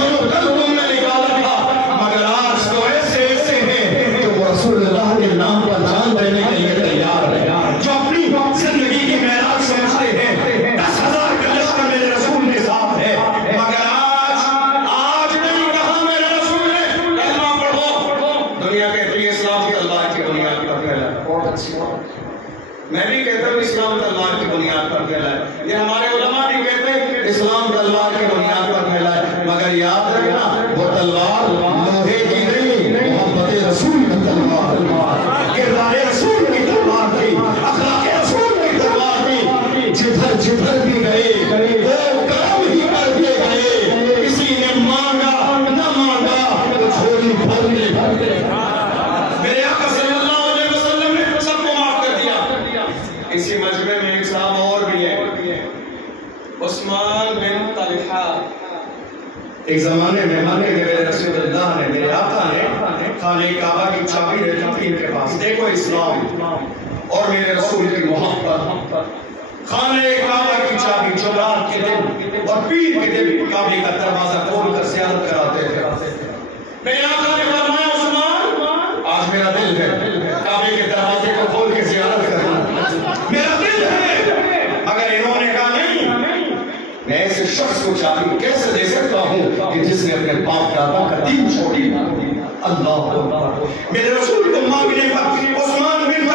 دشمنوں کل تم نے نکالا تھا، مگر آج تو ایسے ایسے ہیں جو رسول اللہ کے نام پر جان دینے کے لیے تیار ہے، جو اپنی زندگی کی معراج سمجھتے ہیں 10,000 کا لشکر میرے رسول کے ساتھ ہے، مگر آج نہیں کہا میرے رسول نے کلمہ پڑھو، دنیا کہتی ہے اسلام تلوار کی بنیاد پر پھیلا ہے۔ بہت اچھی بات، میں بھی کہتا ہوں اسلام تلوار کی بنیاد پر پھیلا ہے، یہ ہمارے علماء بھی کہتے ہیں اسلام تلوار کی بنیاد پر پھیلا ہے، مگر یاد رکھنا وہ تلوار لوہے کی نہیں، محبت رسول کی تلوار، کردار رسول کی تلوار تھی، اخلاق رسول کی تلوار تھی، جدھر بھی گئے وہ کرم ہی کر کے گئے، کسی نے مانگا نہ مانگا تو جھولی بھر کے میرے آقا صلی اللہ علیہ وسلم نے سب کو معاف کر دیا۔ اسی مجمع میں ایک صاحب اور بھی ہے، عثمان بن طلحہ، ایک زمانے میں مکے میں میرے رسول اللہ نے، میرے آقا نے خانہ کعبہ کی چابی رکھی تھی ان کے پاس، دیکھو اسلام اور میرے رسول کی محبت، خانہ کعبہ کی چابی جو رات کے دن اور پیر کے دن کعبے کا دروازہ کھول کر زیارت کراتے تھے، میرے آقا نے فرمایا عثمان آج میرا دل ہے کعبے کے دروازے کو کھول کے زیارت کرنا، میرا دل ہے، مگر انہوں نے کہا نہیں، میں ایسے شخص کو چابی کیسے دے سکتا ہوں کہ جس نے اپنے باپ دادا کا دین چھوڑ دیا۔ اللہ میرے رسول کو مانگنے پر عثمان بن